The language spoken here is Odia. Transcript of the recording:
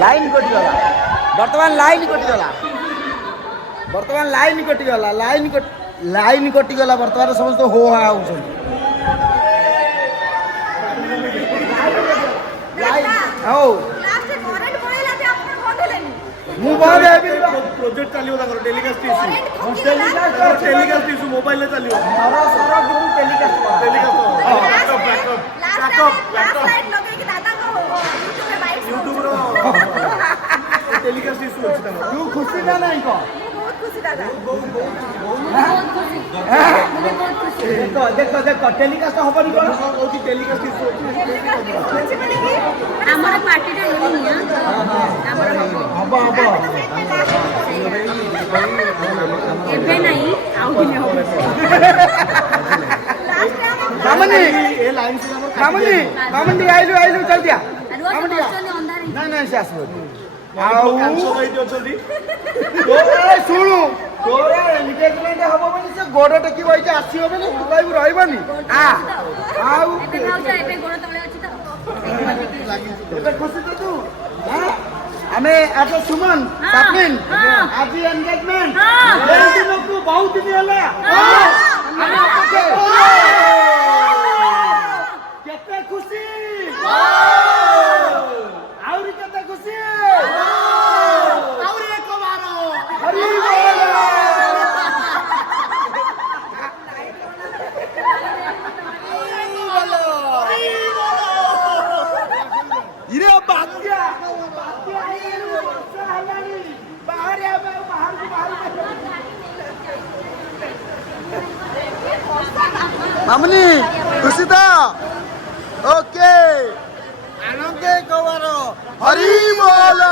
লাইন কটিগলা বর্তমান লাইন কটিগলা বর্তমান লাইন কটিগলা লাইন কটিগলা বর্তমান সমস্ত হো হা হউଛନ୍ତି ହଉ ମୁଁ ବନ୍ଦ ହେବି ପ୍ରୋଜେକ୍ଟ ଚାଲିବ ତାଙ୍କର ଟେଲିକାଷ୍ଟ ଇସ୍ୟୁ ଟେଲିକାଷ୍ଟ ଇସ୍ୟୁ ମୋବାଇଲରେ ଚାଲିବ ୟୁଟ୍ୟୁବର ଟେଲିକାଷ୍ଟ ଇସ୍ୟୁ ଅଛି ତାଙ୍କର ତୁ ଖୁସି ନା ନାଇଁ କହ ଦେଖ ଦେଖ ଟେଲିକାଷ୍ଟ ହବନି କଣ କହୁଛି ଟେଲିକାଷ୍ଟ ଇସ୍ୟୁ ଅଛି ଆମର ପାର୍ଟିଟା ହେଇନି ଆମର ହବ ହବ ଏବେ ନାହିଁ ଆଉ ଦିନେ ହବ ମାମନି ଏ ଲାଇନ ସବୁ ଆମର ମାମନି ମାମନି ଆଇଲୁ ଆଇଲୁ ଜଲ୍ଦି ଆ ମାମୁନି ଅନ୍ଧାର ନାଇଁ ନାଇଁ ସେ ଆସିବ ଆଉ କାଂଶ ଭାଇଟି ଅଛନ୍ତି ଶୁଣୁ ତୋର ଏନଗେଜମେଣ୍ଟ ହବ ବୋଲି ସେ ଗୋଡ ଟେକି ବଇଛି ଆସିବ ବୋଲି ତୁ କହିବୁ ରହିବନି ଆଉ ଏବେ ଭାଉଜ ଏବେ ଗୋଡ଼ ତଳେ ଅଛି ତ ଏବେ ଖୁସି ତ ତୁ ଆମେ ଆଜ ସୁମନ ସାପିନ ଆଜି ଏନଗେଜମେଣ୍ଟ ଏ ଦିନକୁ ବହୁତ ଦିନ ହେଲା କେତେ ଖୁସି ଆହୁରି କେତେ ଖୁସି ଆହୁରି ଏକ ବାର ହରି ଇରେ ବାତ୍ୟା ବର୍ଷା ହେଲାଣି ବାହାରେ ଆମେ ବାହାରକୁ ମାମୁନି ଖୁସି ତ ଓକେ ଆନନ୍ଦେ କବାର ହରି ବୋଲ